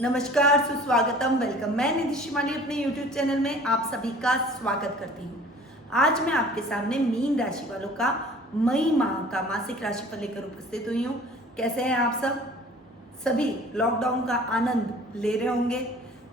नमस्कार, सुस्वागतम, वेलकम। मैं निधि शिमानी अपने YouTube चैनल में आप सभी का स्वागत करती हूँ। आज मैं आपके सामने मीन राशि वालों का मई माह का मासिक राशिफल लेकर उपस्थित हुई हूँ। कैसे हैं आप सब? सभी लॉकडाउन का आनंद ले रहे होंगे,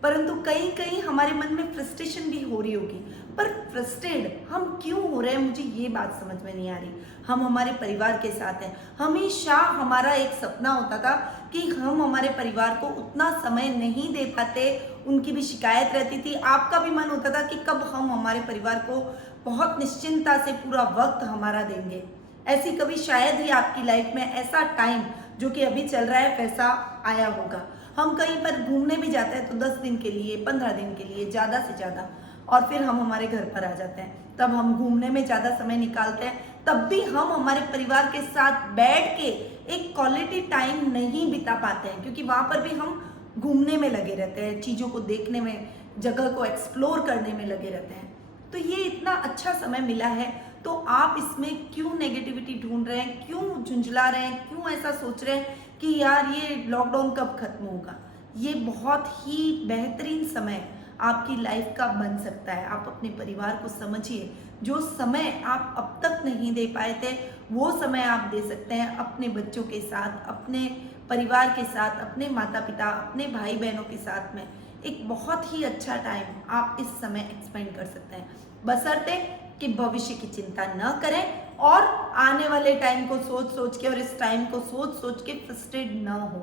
परंतु कहीं कहीं हमारे मन में फ्रस्ट्रेशन भी हो रही होगी। पर फ्रस्ट्रेट हम क्यों हो रहे हैं, मुझे ये बात समझ में नहीं आ रही। हम हमारे परिवार के साथ हैं। हमेशा हमारा एक सपना होता था कि हम हमारे परिवार को उतना समय नहीं दे पाते, उनकी भी शिकायत रहती थी। आपका भी मन होता था कि कब हम हमारे परिवार को बहुत निश्चिंतता से पूरा वक्त हमारा देंगे। ऐसी कभी शायद ही आपकी लाइफ में ऐसा टाइम जो कि अभी चल रहा है वैसा आया होगा। हम कहीं पर घूमने भी जाते हैं तो 10 दिन के लिए, 15 दिन के लिए ज़्यादा से ज़्यादा, और फिर हम हमारे घर पर आ जाते हैं। तब हम घूमने में ज़्यादा समय निकालते हैं, तब भी हम हमारे परिवार के साथ बैठ के एक क्वालिटी टाइम नहीं बिता पाते हैं, क्योंकि वहाँ पर भी हम घूमने में लगे रहते हैं, चीज़ों को देखने में, जगह को एक्सप्लोर करने में लगे रहते हैं। तो ये इतना अच्छा समय मिला है, तो आप इसमें क्यों नेगेटिविटी ढूंढ रहे हैं, क्यों झुंझला रहे हैं, क्यों ऐसा सोच रहे हैं कि यार ये लॉकडाउन कब खत्म होगा। ये बहुत ही बेहतरीन समय आपकी लाइफ का बन सकता है। आप अपने परिवार को समझिए। जो समय आप अब तक नहीं दे पाए थे, वो समय आप दे सकते हैं अपने बच्चों के साथ, अपने परिवार के साथ, अपने माता पिता, अपने भाई बहनों के साथ में। एक बहुत ही अच्छा टाइम आप इस समय एक्सपेंड कर सकते हैं, बशर्ते कि भविष्य की चिंता न करें और आने वाले टाइम को सोच सोच के और इस टाइम को सोच सोच के फ्रस्ट्रेट न हो।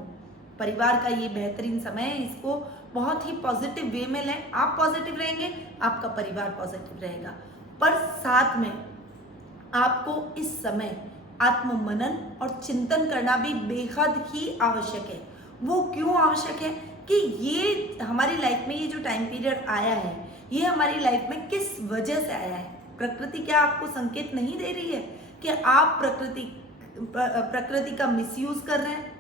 परिवार का ये बेहतरीन समय है, इसको बहुत ही पॉजिटिव वे में लें। आप पॉजिटिव रहेंगे, आपका परिवार पॉजिटिव रहेगा। पर साथ में आपको इस समय आत्ममनन और चिंतन करना भी बेहद ही आवश्यक है। वो क्यों आवश्यक है कि ये हमारी लाइफ में ये जो टाइम पीरियड आया है, ये हमारी लाइफ में किस वजह से आया है। प्रकृति क्या आपको संकेत नहीं दे रही है कि आप प्रकृति का मिसयूज कर रहे हैं,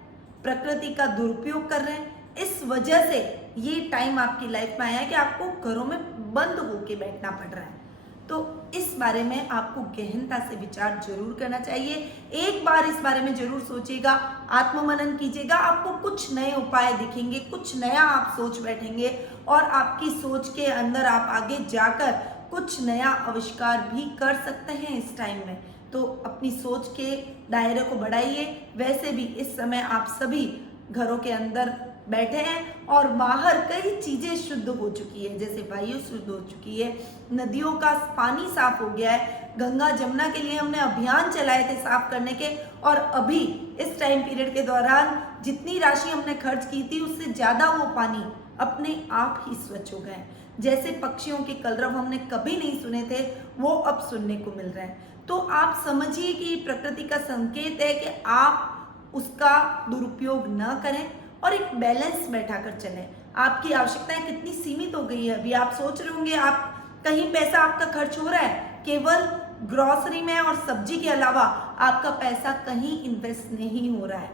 प्रकृति का दुरुपयोग कर रहे हैं? इस वजह से ये टाइम आपकी लाइफ में आया है कि आपको घरों में बंद होके बैठना पड़ रहा है। तो इस बारे में आपको गहनता से विचार जरूर करना चाहिए। एक बार इस बारे में जरूर सोचिएगा, आत्ममनन कीजिएगा। आपको कुछ नए उपाय दिखेंगे, कुछ नया आप सोच बैठेंगे और आपकी सोच के अंदर आप आगे जाकर कुछ नया आविष्कार भी कर सकते हैं इस टाइम में। तो अपनी सोच के दायरे को बढ़ाइए। वैसे भी इस समय आप सभी घरों के अंदर बैठे हैं और बाहर कई चीजें शुद्ध हो चुकी है, जैसे वायु शुद्ध हो चुकी है, नदियों का पानी साफ हो गया है। गंगा जमुना के लिए हमने अभियान चलाए थे साफ करने के, और अभी इस टाइम पीरियड के दौरान जितनी राशि हमने खर्च की थी उससे ज्यादा वो पानी अपने आप ही स्वच्छ हो गए। जैसे पक्षियों के कलरव हमने कभी नहीं सुने थे, वो अब सुनने को मिल रहे हैं। तो आप समझिए कि प्रकृति का संकेत है कि आप उसका दुरुपयोग न करें और एक बैलेंस बैठा कर चलें। आपकी आवश्यकताएं कितनी सीमित हो गई है। अभी आप सोच रहे होंगे, आप कहीं पैसा आपका खर्च हो रहा है, केवल ग्रॉसरी में और सब्जी के अलावा आपका पैसा कहीं इन्वेस्ट नहीं हो रहा है।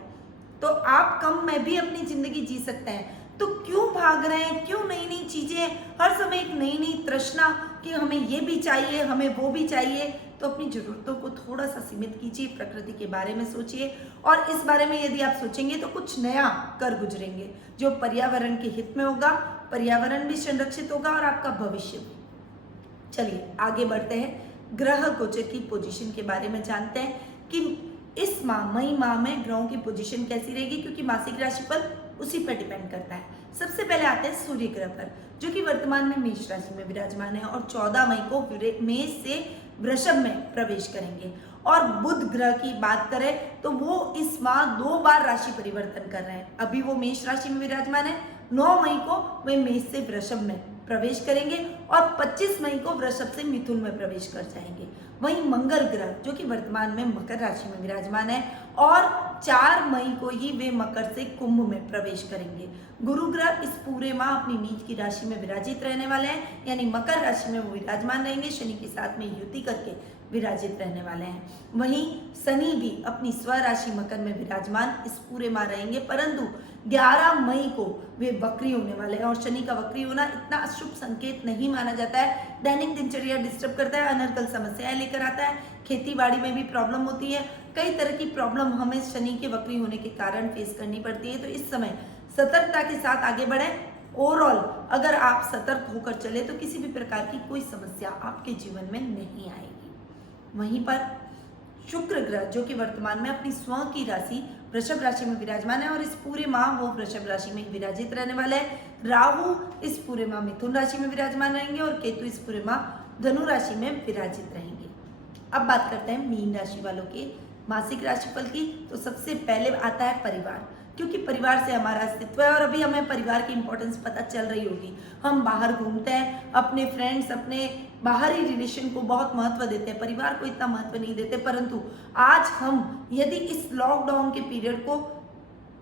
तो आप कम में भी अपनी जिंदगी जी सकते हैं। तो क्यों भाग रहे हैं, क्यों नई नई चीजें, हर समय एक नई नई तृष्णा कि हमें ये भी चाहिए, हमें वो भी चाहिए। तो अपनी जरूरतों को थोड़ा सा सीमित कीजिए, प्रकृति के बारे में सोचिए, और इस बारे में यदि आप सोचेंगे तो कुछ नया कर गुजरेंगे जो पर्यावरण के हित में होगा। पर्यावरण भी संरक्षित होगा और आपका भविष्य भी। चलिए आगे बढ़ते हैं, ग्रह गोचर की पोजीशन के बारे में जानते हैं कि इस माह मई माह में ग्रहों की पोजीशन कैसी रहेगी, क्योंकि मासिक राशिफल उसी पर डिपेंड करता है। सबसे पहले आते हैं सूर्य ग्रह पर, जो कि वर्तमान में मेष राशि में विराजमान है और 14 मई को मेष से वृषभ में प्रवेश करेंगे। और बुध ग्रह की बात करें तो वो इस माह 2 बार राशि परिवर्तन कर रहे हैं। अभी वो मेष राशि में विराजमान है, 9 मई को वे मेष से वृषभ में प्रवेश करेंगे और 25 मई को वृषभ से मिथुन में प्रवेश कर जाएंगे। वहीं मंगल ग्रह, जो कि वर्तमान में मकर राशि में विराजमान है, और 4 मई को ही वे मकर से कुंभ में प्रवेश करेंगे। गुरु ग्रह इस पूरे माह अपनी नीच की राशि में विराजित रहने वाले हैं, यानी मकर राशि में वो विराजमान रहेंगे। शनि के साथ में युति करके विराजित रहने वाले हैं। वहीं शनि भी अपनी स्वराशि मकर में विराजमान इस पूरे माह रहेंगे, परंतु 11 मई को वे वक्री होने वाले हैं। और शनि का वक्री होना इतना अशुभ संकेत नहीं माना जाता है। दैनिक दिनचर्या डिस्टर्ब करता है, अनर्गल समस्याएं लेकर आता है, खेती बाड़ी में भी प्रॉब्लम होती है, कई तरह की प्रॉब्लम हमें शनि के वक्री होने के कारण फेस करनी पड़ती है। तो इस समय सतर्कता के साथ आगे बढ़ें। ओवरऑल अगर आप सतर्क होकर चले तो किसी भी प्रकार की कोई समस्या आपके जीवन में नहीं आएगी। वहीं पर शुक्र ग्रह जो कि वर्तमान में अपनी स्व की राशि वृषभ राशि में विराजमान है और इस पूरे माह वो वृषभ राशि में विराजित रहने वाला है। राहु इस पूरे माह मिथुन राशि में विराजमान रहेंगे और केतु इस पूरे माह धनु राशि में विराजित रहेंगे। अब बात करते हैं मीन राशि वालों के मासिक राशिफल की। तो सबसे पहले आता है परिवार, क्योंकि परिवार से हमारा अस्तित्व है और अभी हमें परिवार की इंपॉर्टेंस पता चल रही होगी। हम बाहर घूमते हैं, अपने फ्रेंड्स, अपने बाहरी रिलेशन को बहुत महत्व देते हैं, परिवार को इतना महत्व नहीं देते। परंतु आज हम यदि इस लॉकडाउन के पीरियड को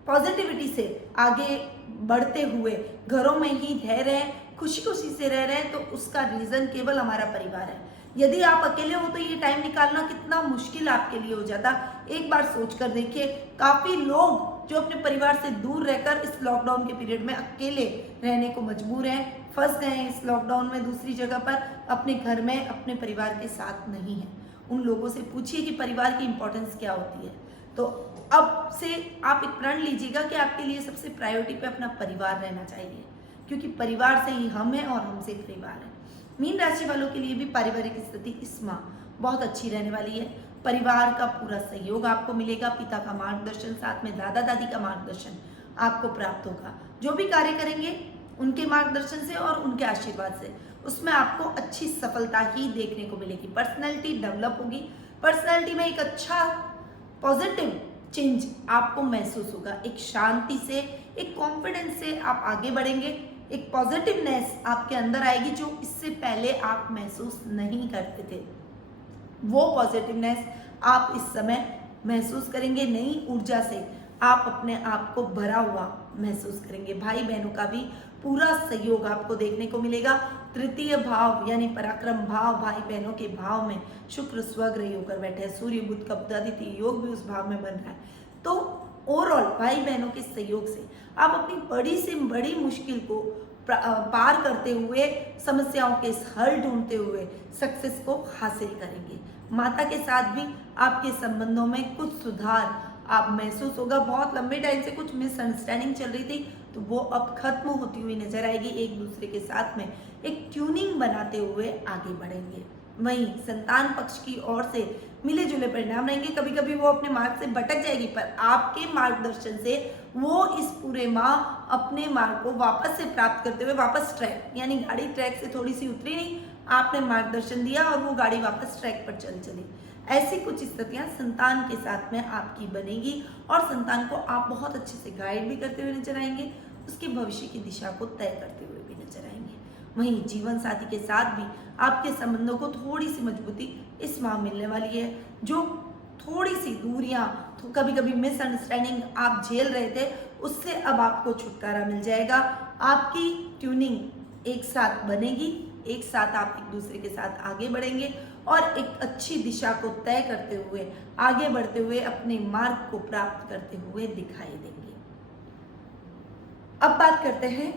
पॉजिटिविटी से आगे बढ़ते हुए घरों में ही रह रहे हैं, खुशी खुशी से रह रहे हैं, तो उसका रीजन केवल हमारा परिवार है। यदि आप अकेले हो तो ये टाइम निकालना कितना मुश्किल आपके लिए हो जाता। एक बार सोच कर देखिए, काफी लोग जो अपने परिवार से दूर रहकर इस लॉकडाउन के पीरियड में अकेले रहने को मजबूर हैं, फंस गए हैं इस लॉकडाउन में दूसरी जगह पर, अपने घर में अपने परिवार के साथ नहीं है। उन लोगों से पूछिए कि परिवार की इंपॉर्टेंस क्या होती है। तो अब से आप एक प्रण लीजिएगा कि आपके लिए सबसे प्रायोरिटी पे अपना परिवार रहना चाहिए, क्योंकि परिवार से ही हम हैं और हमसे परिवार है। मीन राशि वालों के लिए भी पारिवारिक स्थिति इस माह बहुत अच्छी रहने वाली है। परिवार का पूरा सहयोग आपको मिलेगा, पिता का मार्गदर्शन, साथ में दादा दादी का मार्गदर्शन आपको प्राप्त होगा। जो भी कार्य करेंगे उनके मार्गदर्शन से और उनके आशीर्वाद से, उसमें आपको अच्छी सफलता ही देखने को मिलेगी। पर्सनैलिटी डेवलप होगी, पर्सनैलिटी में एक अच्छा पॉजिटिव चेंज आपको महसूस होगा। एक शांति से, एक कॉन्फिडेंस से आप आगे बढ़ेंगे, एक पॉजिटिवनेस आपके अंदर आएगी जो इससे पहले आप महसूस नहीं करते थे। वो पॉजिटिवनेस आप इस समय महसूस करेंगे। नई ऊर्जा से आप अपने आप को भरा हुआ महसूस करेंगे। भाई बहनों का भी पूरा सहयोग आपको देखने को मिलेगा। तृतीय भाव यानी पराक्रम भाव, भाई बहनों के भाव में शुक्र स्वग्रही होकर बैठे हैं। सूर्य बुध का बुधादित्य योग भी उस भाव में बन रहा है। तो ओवरऑल भाई बहनों के सहयोग से आप अपनी बड़ी से बड़ी मुश्किल को पार करते हुए, समस्याओं के हल ढूंढते हुए सक्सेस को हासिल करेंगे। माता के साथ भी आपके संबंधों में कुछ सुधार आप महसूस होगा। बहुत लंबे टाइम से कुछ मिसअंडरस्टैंडिंग चल रही थी, तो वो अब खत्म होती हुई नजर आएगी। एक दूसरे के साथ में एक ट्यूनिंग बनाते हुए आगे बढ़ेंगे। वहीं संतान पक्ष की ओर से मिले जुले परिणाम रहेंगे। कभी कभी वो अपने मार्ग से भटक जाएगी, पर आपके मार्गदर्शन से वो इस पूरे माह अपने मार्ग को वापस से प्राप्त करते हुए वापस ट्रैक, यानी गाड़ी ट्रैक से थोड़ी सी उतरी नहीं, आपने मार्गदर्शन दिया और वो गाड़ी वापस ट्रैक पर चली। ऐसी कुछ स्थितियां संतान के साथ में आपकी बनेगी और संतान को आप बहुत अच्छे से गाइड भी करते हुए नजर आएंगे, उसके भविष्य की दिशा को तय करते हुए भी नजर आएंगे। वहीं जीवन साथी के साथ भी आपके संबंधों को थोड़ी सी मजबूती इस माह मिलने वाली है। जो थोड़ी सी दूरियां, तो कभी कभी मिसअंडरस्टैंडिंग आप झेल रहे थे, उससे अब आपको छुटकारा मिल जाएगा। आपकी ट्यूनिंग एक साथ बनेगी, एक साथ आप एक दूसरे के साथ आगे बढ़ेंगे और एक अच्छी दिशा को तय करते हुए, आगे बढ़ते हुए अपने मार्ग को प्राप्त करते हुए दिखाई देंगे। अब बात करते हैं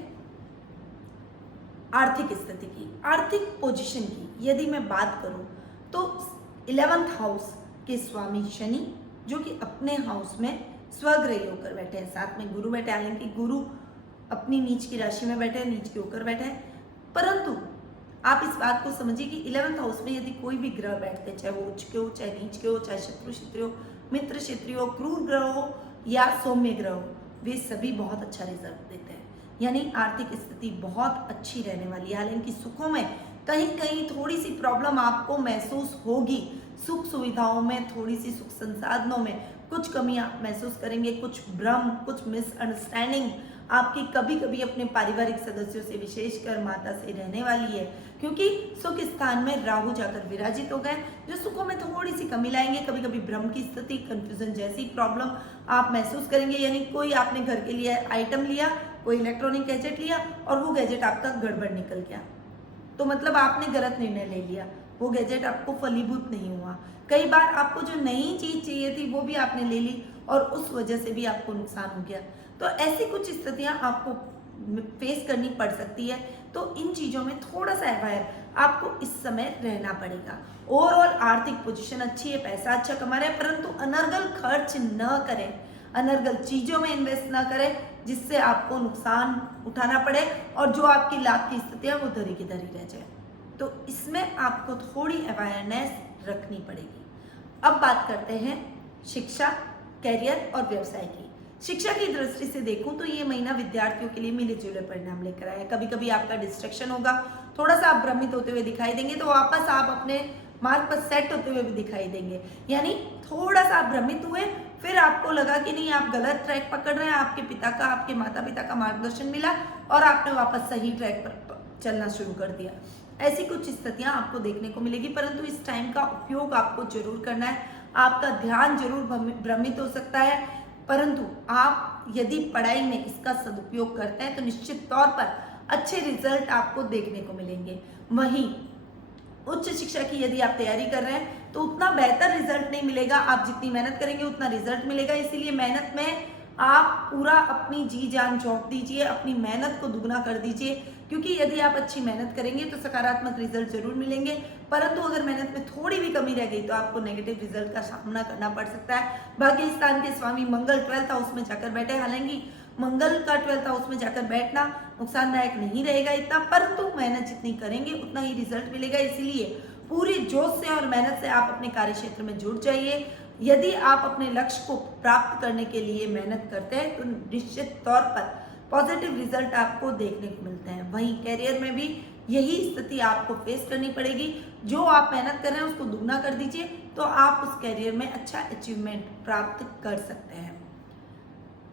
आर्थिक स्थिति की, आर्थिक पोजीशन की। यदि मैं बात करूं तो 11th हाउस के स्वामी शनि जो कि अपने हाउस में स्वग्रही होकर बैठे हैं, साथ में गुरु बैठे, हालांकि गुरु अपनी नीच की राशि में बैठे हैं, नीच के होकर बैठे हैं, परंतु आप इस बात को समझिए कि 11th हाउस में यदि कोई भी ग्रह बैठते, चाहे वो उच्च के हो, चाहे नीच के हो, चाहे शत्रु क्षेत्रीय हो, मित्र क्षेत्रीय हो, क्रूर ग्रह हो या सौम्य ग्रह हो, वे सभी बहुत अच्छा रिजल्ट देते हैं। यानी आर्थिक स्थिति बहुत अच्छी रहने वाली है। हालांकि सुखों में कहीं कहीं थोड़ी सी प्रॉब्लम आपको महसूस होगी, सुख सुविधाओं में, थोड़ी सी सुख संसाधनों में कुछ कमी आप महसूस करेंगे, कुछ भ्रम, कुछ मिसअंडरस्टैंडिंग आपकी कभी कभी अपने पारिवारिक सदस्यों से, विशेषकर माता से रहने वाली है, क्योंकि सुख स्थान में राहु जाकर विराजित हो गए, जो सुखों में थोड़ी सी कमी लाएंगे। कभी कभी भ्रम की स्थिति, कंफ्यूजन जैसी प्रॉब्लम आप महसूस करेंगे। यानी कोई आपने घर के लिए आइटम लिया, कोई इलेक्ट्रॉनिक गैजेट लिया और वो गैजेट आपका गड़बड़ निकल गया, तो मतलब आपने गलत निर्णय ले लिया, वो गैजेट आपको फलीभूत नहीं हुआ। कई बार आपको जो नई चीज चाहिए थी वो भी आपने ले ली और उस वजह से भी आपको नुकसान हो गया। तो ऐसी कुछ स्थितियां आपको फेस करनी पड़ सकती है। तो इन चीजों में थोड़ा सा अवेयर आपको इस समय रहना पड़ेगा। ओवरऑल आर्थिक पोजीशन अच्छी है, पैसा अच्छा कमा रहे हैं, परंतु अनर्गल खर्च न करें, अनर्गल चीजों में इन्वेस्ट न करें, जिससे आपको नुकसान उठाना पड़े और जो आपकी लाभ की स्थिति है वो धरी की धरी रह जाए। तो इसमें आपको थोड़ी अवेयरनेस रखनी पड़ेगी। अब बात करते हैं शिक्षा, करियर और व्यवसाय की। शिक्षा की दृष्टि से देखूं तो ये महीना विद्यार्थियों के लिए मिले जुले परिणाम लेकर आया है। कभी कभी आपका डिस्ट्रैक्शन होगा, थोड़ा सा आप भ्रमित होते हुए दिखाई देंगे, तो वापस आप अपने मार्ग पर सेट होते हुए भी दिखाई देंगे। यानी थोड़ा सा आप भ्रमित हुए, फिर आपको लगा कि नहीं आप गलत ट्रैक पकड़ रहे हैं, आपके पिता का, आपके माता पिता का मार्गदर्शन मिला और आपने वापस सही ट्रैक पर चलना शुरू कर दिया। ऐसी कुछ स्थितियां आपको देखने को मिलेगी, परंतु इस टाइम का उपयोग आपको जरूर करना है। आपका ध्यान जरूर भ्रमित हो सकता है, परंतु आप यदि पढ़ाई में इसका सदुपयोग करते हैं तो निश्चित तौर पर अच्छे रिजल्ट आपको देखने को मिलेंगे। वहीं उच्च शिक्षा की यदि आप तैयारी कर रहे हैं तो उतना बेहतर रिजल्ट नहीं मिलेगा। आप जितनी मेहनत करेंगे उतना रिजल्ट मिलेगा, इसीलिए मेहनत में आप पूरा अपनी जी जान झोंक दीजिए, अपनी मेहनत को दुगना कर दीजिए, क्योंकि यदि आप अच्छी मेहनत करेंगे तो सकारात्मक रिजल्ट जरूर मिलेंगे। परंतु अगर मेहनत में थोड़ी भी कमी रह गई तो आपको नेगेटिव रिजल्ट का सामना करना पड़ सकता है। भाग्य स्थान के स्वामी मंगल 12th हाउस में जाकर बैठे, हालांकि मंगल का 12th हाउस में जाकर बैठना नुकसानदायक नहीं रहेगा इतना, परंतु मेहनत जितनी करेंगे उतना ही रिजल्ट मिलेगा। इसीलिए पूरी जोश से और मेहनत से आप अपने कार्य क्षेत्र में जुट जाइए। यदि आप अपने लक्ष्य को प्राप्त करने के लिए मेहनत करते हैं तो निश्चित तौर पर पॉजिटिव रिजल्ट आपको देखने को मिलते हैं। वहीं कैरियर में भी यही स्थिति आपको फेस करनी पड़ेगी। जो आप मेहनत कर रहे हैं उसको दुगना कर दीजिए, तो आप उस कैरियर में अच्छा अचीवमेंट प्राप्त कर सकते हैं।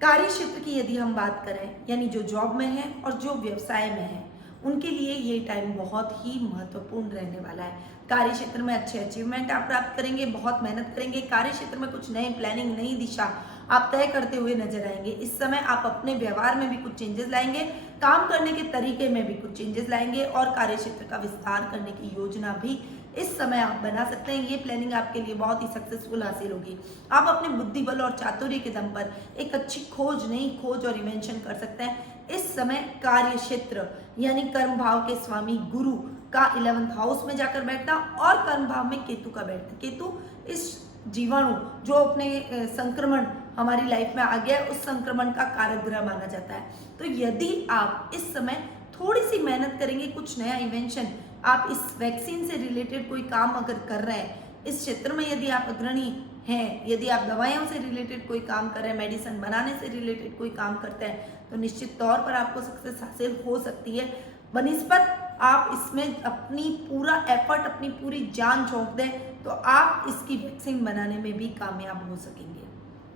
कार्य क्षेत्र की यदि हम बात करें, यानी जो जॉब में है और जो व्यवसाय में है, उनके लिए ये टाइम बहुत ही महत्वपूर्ण रहने वाला है। कार्य क्षेत्र में अच्छे अचीवमेंट आप प्राप्त करेंगे, बहुत मेहनत करेंगे। कार्य क्षेत्र में कुछ नई प्लानिंग, नई दिशा आप तय करते हुए नजर आएंगे। इस समय आप अपने व्यवहार में भी कुछ चेंजेस लाएंगे, काम करने के तरीके में भी कुछ चेंजेस लाएंगे और कार्य क्षेत्र का विस्तार करने की योजना भी इस समय आप बना सकते हैं। ये प्लानिंग आपके लिए बहुत ही सक्सेसफुल हासिल होगी। आप अपने बुद्धि बल और चातुर्य के दम पर एक अच्छी खोज, नई खोज और इन्वेंशन कर सकते हैं। इस समय कार्य क्षेत्र यानी कर्म भाव के स्वामी गुरु का 11th हाउस में जाकर बैठना और कर्म भाव में केतु का बैठना, केतु इस जीवाणु जो अपने संक्रमण हमारी लाइफ में आ गया है, उस संक्रमण का कारक ग्रह माना जाता है। तो यदि आप इस समय थोड़ी सी मेहनत करेंगे, कुछ नया इन्वेंशन, आप इस वैक्सीन से रिलेटेड कोई काम अगर कर रहे हैं, इस क्षेत्र में यदि आप अग्रणी हैं, यदि आप दवाइयों से रिलेटेड कोई काम कर रहे हैं, मेडिसिन बनाने से रिलेटेड कोई काम करते हैं, तो निश्चित तौर पर आपको सक्सेस हासिल हो सकती है। बनिस्बत आप इसमें अपनी पूरा एफर्ट, अपनी पूरी जान झोंक दें तो आप इसकी वैक्सीन बनाने में भी कामयाब हो सकेंगे।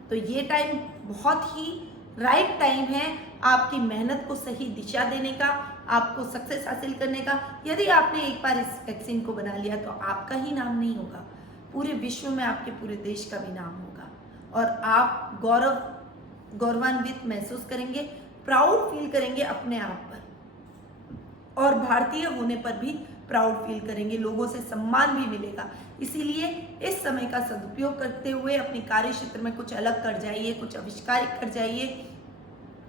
तो ये टाइम बहुत ही राइट टाइम है आपकी मेहनत को सही दिशा देने का, आपको सक्सेस हासिल करने का। यदि आपने एक बार इस वैक्सीन को बना लिया तो आपका ही नाम नहीं होगा, पूरे विश्व में आपके पूरे देश का भी नाम होगा और आप गौरवान्वित महसूस करेंगे, प्राउड फील करेंगे अपने आप पर और भारतीय होने पर भी प्राउड फील करेंगे, लोगों से सम्मान भी मिलेगा। इसीलिए इस समय का सदुपयोग करते हुए अपने कार्य क्षेत्र में कुछ अलग कर जाइए, कुछ आविष्कार कर जाइए,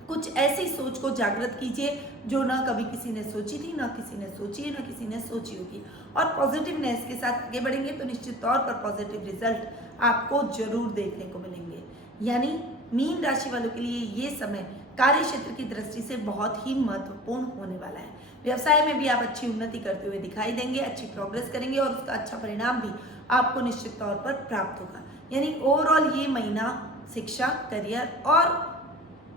कुछ ऐसी सोच को जागृत कीजिए जो ना कभी किसी ने सोची थी, ना किसी ने सोची है, ना किसी ने सोची होगी। और पॉजिटिवनेस के साथ आगे बढ़ेंगे तो निश्चित तौर पर पॉजिटिव रिजल्ट आपको जरूर देखने को मिलेंगे। यानी मीन राशि वालों के लिए ये समय कार्य क्षेत्र की दृष्टि से बहुत ही महत्वपूर्ण होने वाला है। व्यवसाय में भी आप अच्छी उन्नति करते हुए दिखाई देंगे, अच्छी प्रोग्रेस करेंगे और उसका अच्छा परिणाम भी आपको निश्चित तौर पर प्राप्त होगा। यानी ओवरऑल ये महीना शिक्षा, करियर और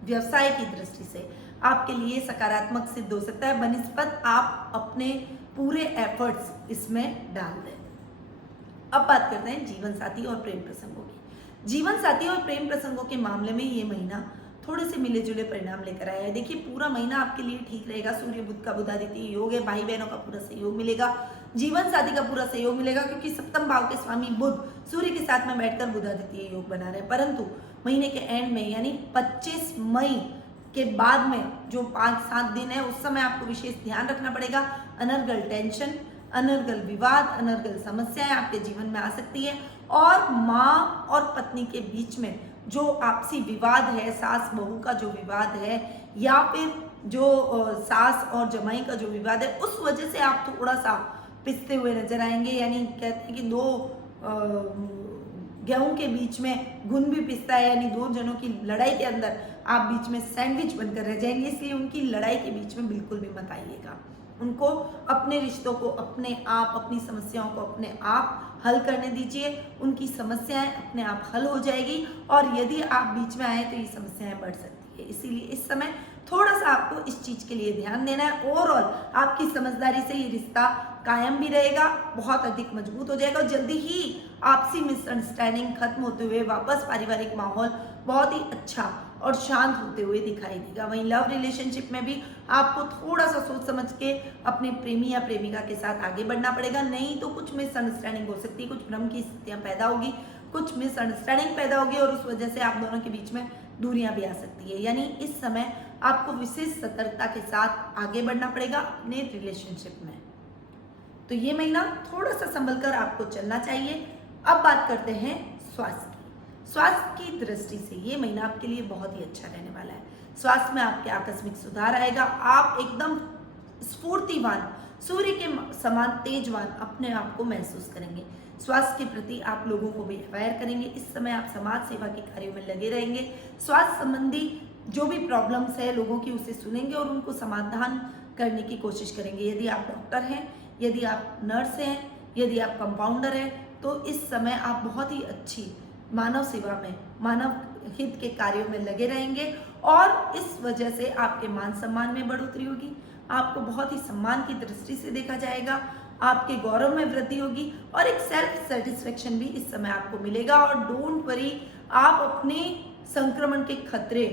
व्यवसाय की दृष्टि से आपके लिए सकारात्मक सिद्ध हो सकता है, बनिस्बत आप अपने पूरे एफर्ट्स इसमें डाल दें। अब बात करते हैं जीवन साथी और प्रेम प्रसंगों की। जीवन साथी और प्रेम प्रसंगों के मामले में ये महीना थोड़े से मिले जुले परिणाम लेकर आया है। देखिए पूरा महीना आपके लिए ठीक रहेगा। सूर्य बुध का बुधादित्य योग है, भाई बहनों का पूरा सहयोग मिलेगा, जीवन साथी का पूरा सहयोग मिलेगा, क्योंकि सप्तम भाव के स्वामी बुध सूर्य के साथ में बैठकर बुधादित्य योग बना रहे हैं। परंतु महीने के एंड में यानी 25 मई के बाद में जो 5-7 दिन है उस समय आपको विशेष ध्यान रखना पड़ेगा। अनर्गल टेंशन, अनर्गल विवाद, अनर्गल समस्याएं आपके जीवन में आ सकती है और माँ और पत्नी के बीच में जो आपसी विवाद है, सास बहू का जो विवाद है या फिर जो सास और जमाई का जो विवाद है, उस वजह से आप थोड़ा सा पिसते हुए नजर आएंगे। यानी कहते हैं कि दो गेहूं के बीच में घुन भी पिसता है, यानी दो जनों की लड़ाई के अंदर आप बीच में सैंडविच बनकर रह जाएंगे, इसलिए उनकी लड़ाई के बीच में बिल्कुल भी मत आइएगा। उनको अपने रिश्तों को अपने आप, अपनी समस्याओं को अपने आप हल करने दीजिए। उनकी समस्याएं अपने आप हल हो जाएगी, और यदि आप बीच में आए तो ये समस्याएं बढ़ सकती है। इसीलिए इस समय थोड़ा सा आपको इस चीज़ के लिए ध्यान देना है। ओवरऑल आपकी समझदारी से ये रिश्ता कायम भी रहेगा, बहुत अधिक मजबूत हो जाएगा, और जल्दी ही आपसी मिसअंडरस्टैंडिंग खत्म होते हुए वापस पारिवारिक माहौल बहुत ही अच्छा और शांत होते हुए दिखाई देगा। वहीं लव रिलेशनशिप में भी आपको थोड़ा सा सोच समझ के अपने प्रेमी या प्रेमिका के साथ आगे बढ़ना पड़ेगा, नहीं तो कुछ मिसअंडरस्टैंडिंग हो सकती है, कुछ भ्रम की स्थितियां पैदा होगी, कुछ मिसअंडरस्टैंडिंग पैदा होगी, और उस वजह से आप दोनों के बीच में दूरियां भी आ सकती है। यानी इस समय आपको विशेष सतर्कता के साथ आगे बढ़ना पड़ेगा अपने रिलेशनशिप में। तो ये महीना थोड़ा सा संभल कर आपको चलना चाहिए। अब बात करते हैं स्वास्थ्य की। स्वास्थ्य की दृष्टि से ये महीना आपके लिए बहुत ही अच्छा रहने वाला है। स्वास्थ्य में आपके आकस्मिक सुधार आएगा, आप एकदम स्फूर्तिवान, सूर्य के समान तेजवान अपने आप को महसूस करेंगे। स्वास्थ्य के प्रति आप लोगों को भी अवेयर करेंगे। इस समय आप समाज सेवा के कार्यों में लगे रहेंगे। स्वास्थ्य संबंधी जो भी प्रॉब्लम्स है लोगों की, उसे सुनेंगे और उनको समाधान करने की कोशिश करेंगे। यदि आप डॉक्टर हैं, यदि आप नर्स हैं, यदि आप कंपाउंडर हैं, तो इस समय आप बहुत ही अच्छी मानव सेवा में, मानव हित के कार्यों में लगे रहेंगे, और इस वजह से आपके मान सम्मान में बढ़ोतरी होगी। आपको बहुत ही सम्मान की दृष्टि से देखा जाएगा, आपके गौरव में वृद्धि होगी, और एक सेल्फ सेटिस्फेक्शन भी इस समय आपको मिलेगा। और डोंट वरी, आप अपने संक्रमण के खतरे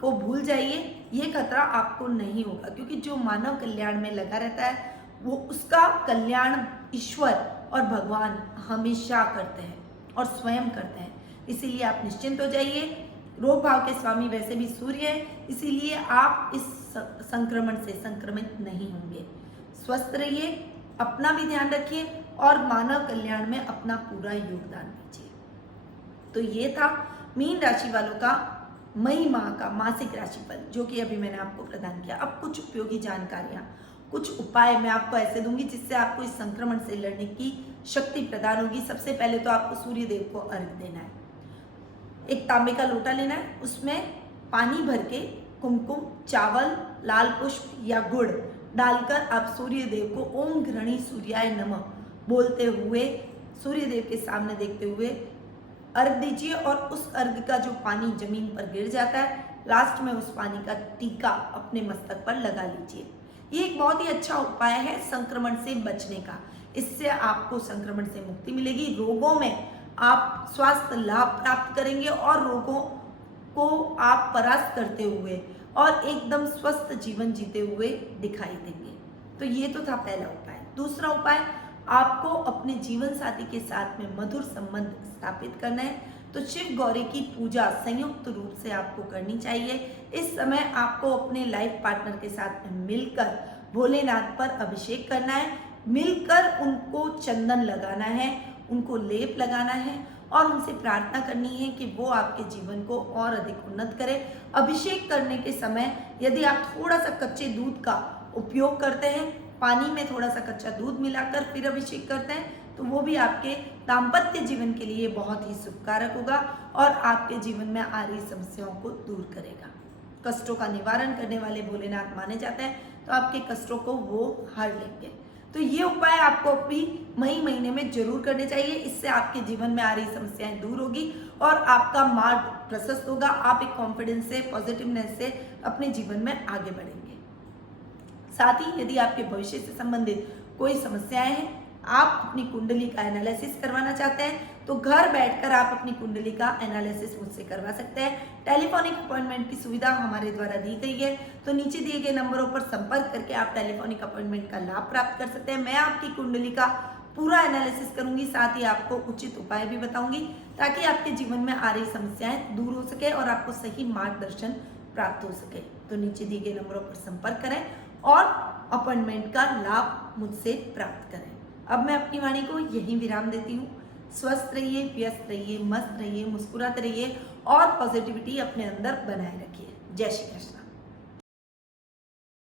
को भूल जाइए, ये खतरा आपको नहीं होगा, क्योंकि जो मानव कल्याण में लगा रहता है वो उसका कल्याण ईश्वर और भगवान हमेशा करते हैं और स्वयं करते हैं। इसीलिए आप निश्चिंत हो जाइए। रोग भाव के स्वामी वैसे भी सूर्य है, इसीलिए आप इस संक्रमण से संक्रमित नहीं होंगे। स्वस्थ रहिए, अपना भी ध्यान रखिए, और मानव कल्याण में अपना पूरा योगदान दीजिए। तो ये था मीन राशि वालों का मई माह का मासिक राशिफल, जो कि अभी मैंने आपको प्रदान किया। अब कुछ उपयोगी जानकारियां, कुछ उपाय मैं आपको ऐसे दूंगी जिससे आपको इस संक्रमण से लड़ने की शक्ति प्रदान होगी। सबसे पहले तो आपको सूर्य देव को अर्घ्य देना है। एक तांबे का लोटा लेना है, उसमें पानी भर के कुमकुम, चावल, लाल पुष्प या गुड़ डालकर आप सूर्य देव को ओम घृणी सूर्याय नमः बोलते हुए सूर्य देव के सामने देखते हुए अर्घ दीजिए। और उस अर्घ का जो पानी जमीन पर गिर जाता है, लास्ट में उस पानी का टीका अपने मस्तक पर लगा लीजिए। ये एक बहुत ही अच्छा उपाय है संक्रमण से बचने का। इससे आपको संक्रमण से मुक्ति मिलेगी, रोगों में आप स्वास्थ्य लाभ प्राप्त करेंगे, और रोगों को आप परास्त करते हुए और एकदम स्वस्थ जीवन जीते हुए दिखाई देंगे। तो ये तो था पहला उपाय। दूसरा उपाय, आपको अपने जीवन साथी के साथ में मधुर संबंध स्थापित करना है, तो शिव गौरी की पूजा संयुक्त रूप से आपको करनी चाहिए। इस समय आपको अपने लाइफ पार्टनर के साथ में मिलकर भोलेनाथ पर अभिषेक करना है, मिलकर उनको चंदन लगाना है, उनको लेप लगाना है, और उनसे प्रार्थना करनी है कि वो आपके जीवन को और अधिक उन्नत करे। अभिषेक करने के समय यदि आप थोड़ा सा कच्चे दूध का उपयोग करते हैं, पानी में थोड़ा सा कच्चा दूध मिलाकर फिर अभिषेक करते हैं, तो वो भी आपके दाम्पत्य जीवन के लिए बहुत ही शुभकारक होगा और आपके जीवन में आ रही समस्याओं को दूर करेगा। कष्टों का निवारण करने वाले भोलेनाथ माने जाते हैं, तो आपके कष्टों को वो हर लेंगे। तो ये उपाय आपको भी मई महीने में जरूर करने चाहिए। इससे आपके जीवन में आ रही समस्याएं दूर होगी और आपका मार्ग प्रशस्त होगा। आप एक कॉन्फिडेंस से, पॉजिटिवनेस से अपने जीवन में आगे बढ़ेंगे। साथ ही यदि आपके भविष्य से संबंधित कोई समस्याएं हैं, आप अपनी कुंडली का एनालिसिस करवाना चाहते हैं, तो घर बैठकर आप अपनी कुंडली का एनालिसिस मुझसे करवा सकते हैं। टेलीफोनिक अपॉइंटमेंट की सुविधा हमारे द्वारा दी गई है, तो नीचे दिए गए नंबरों पर संपर्क करके आप टेलीफोनिक अपॉइंटमेंट का लाभ प्राप्त कर सकते हैं। मैं आपकी कुंडली का पूरा एनालिसिस करूंगी, साथ ही आपको उचित उपाय भी बताऊंगी, ताकि आपके जीवन में आ रही समस्याएं दूर हो सके और आपको सही मार्गदर्शन प्राप्त हो सके। तो नीचे दिए गए नंबरों पर संपर्क करें और अपॉइंटमेंट का लाभ मुझसे प्राप्त करें। अब मैं अपनी वाणी को यहीं विराम देती हूँ। स्वस्थ रहिए, व्यस्त रहिए, मस्त रहिए, मुस्कुराते रहिए और पॉजिटिविटी अपने अंदर बनाए रखिए। जय श्री कृष्ण।